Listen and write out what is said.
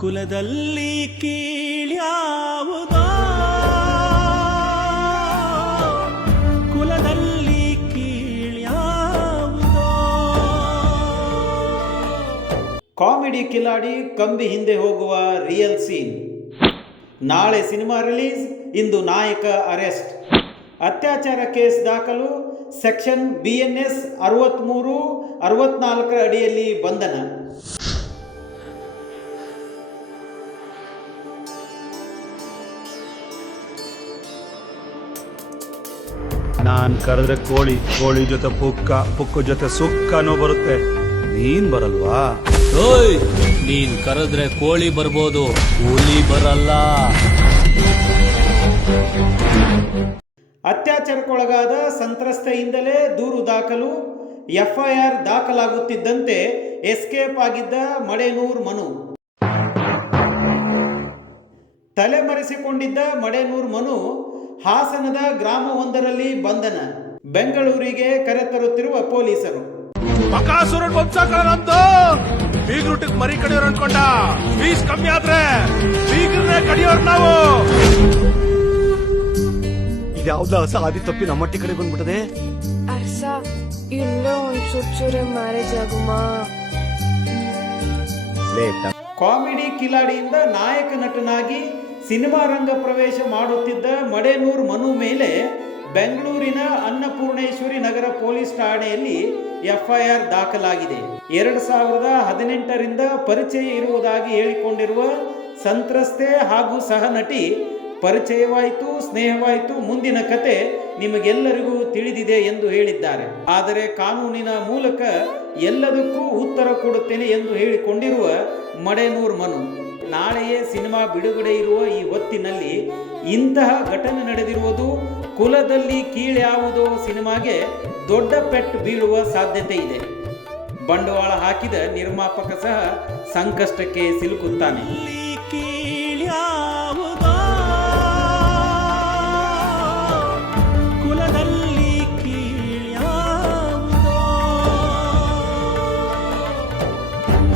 ಕುಲದಲ್ಲಿ ಕೀಳ್ಯಾವುದೋ ಕುಲದಲ್ಲಿ ಕೀಳ್ಯಾವುದೋ. ಕಾಮಿಡಿ ಕಿಲಾಡಿ ಕಂಬಿ ಹಿಂದೆ ಹೋಗುವ ರಿಯಲ್ ಸೀನ್. ನಾಳೆ ಸಿನಿಮಾ ರಿಲೀಸ್, ಇಂದು ನಾಯಕ ಅರೆಸ್ಟ್. ಅತ್ಯಾಚಾರ ಕೇಸ್ ದಾಖಲು, ಸೆಕ್ಷನ್ BNS 63, 64 ಅಡಿಯಲ್ಲಿ ಬಂಧನ. ನಾನ್ ಕರೆದ್ರೆ ಕೋಳಿ, ಕೋಳಿ ಜೊತೆ ಪುಕ್ಕ, ಪುಕ್ಕ ಜೊತೆ ಸುಕ್ಕನೂ ಬರುತ್ತೆ. ನೀನ್ ಬರಲ್ವಾ? ಓಯ್, ನೀನ್ ಕರೆದ್ರೆ ಕೋಳಿ ಬರ್ಬೋದು, ಹುಲಿ ಬರಲ್ಲ. ಅತ್ಯಾಚಾರಕ್ಕೊಳಗಾದ ಸಂತ್ರಸ್ತೆಯಿಂದಲೇ ದೂರು ದಾಖಲು. FIR ದಾಖಲಾಗುತ್ತಿದ್ದಂತೆ ಎಸ್ಕೇಪ್ ಆಗಿದ್ದ ಮಡೇನೂರ್ ಮನು. ತಲೆಮರೆಸಿಕೊಂಡಿದ್ದ ಮಡೇನೂರ್ ಮನು ಹಾಸನದ ಗ್ರಾಮವೊಂದರಲ್ಲಿ ಬಂಧನ. ಬೆಂಗಳೂರಿಗೆ ಕರೆತರುತ್ತಿರುವ ಪೊಲೀಸರು. ಬಕಾಸುರನ್ ವಂಶಕರ ನಮ್ದು. ಬೀಗ್ರೂಟಿಗೆ ಮರಿ ಕಡಿಯೋರು ಅನ್ಕೊಂಡ. ಫೀಸ್ ಕಮ್ಮಿ ಆದ್ರೆ ಬೀಗ್ರನ್ನೇ ಕಡಿಯೋರು ನಾವು. ಇದ್ಯಾವ್ದ ಹೊಸ ಆದಿ ತಪ್ಪಿ ನಮ್ಮಟ್ಟಿ ಕಡೆ ಬಂದ್ಬಿಟ್ಟದೆ. ಅರ್ಸ ಇಲ್ಲೇ ಒಂದ್ ಚೂರೆ ಮ್ಯಾರೇಜ್ ಆಗುಮಾ. ಕಾಮಿಡಿ ಕಿಲಾಡಿಯಿಂದ ನಾಯಕ ನಟನಾಗಿ ಸಿನಿಮಾ ರಂಗ ಪ್ರವೇಶ ಮಾಡುತ್ತಿದ್ದ ಮಡೇನೂರ್ ಮನು ಮೇಲೆ ಬೆಂಗಳೂರಿನ ಅನ್ನಪೂರ್ಣೇಶ್ವರಿ ನಗರ ಪೊಲೀಸ್ ಠಾಣೆಯಲ್ಲಿ FIR ದಾಖಲಾಗಿದೆ. 2018ರಿಂದ ಪರಿಚಯ ಇರುವುದಾಗಿ ಹೇಳಿಕೊಂಡಿರುವ ಸಂತ್ರಸ್ತೆ ಹಾಗೂ ಸಹ ನಟಿ ಪರಿಚಯವಾಯಿತು, ಸ್ನೇಹವಾಯಿತು, ಮುಂದಿನ ಕತೆ ನಿಮಗೆಲ್ಲರಿಗೂ ತಿಳಿದಿದೆ ಎಂದು ಹೇಳಿದ್ದಾರೆ. ಆದರೆ ಕಾನೂನಿನ ಮೂಲಕ ಎಲ್ಲದಕ್ಕೂ ಉತ್ತರ ಕೊಡುತ್ತೇನೆ ಎಂದು ಹೇಳಿಕೊಂಡಿರುವ ಮಡೇನೂರ್ ಮನು ನಾಳೆಯೇ ಸಿನಿಮಾ ಬಿಡುಗಡೆ ಇರುವ ಈ ಹೊತ್ತಿನಲ್ಲಿ ಇಂತಹ ಘಟನೆ ನಡೆದಿರುವುದು ಕುಲದಲ್ಲಿ ಕೀಳ್ಯಾವುದೋ ಸಿನಿಮಾಗೆ ದೊಡ್ಡ ಪೆಟ್ಟು ಬೀಳುವ ಸಾಧ್ಯತೆ ಇದೆ. ಬಂಡವಾಳ ಹಾಕಿದ ನಿರ್ಮಾಪಕ ಸಹ ಸಂಕಷ್ಟಕ್ಕೆ ಸಿಲುಕುತ್ತಾನೆ.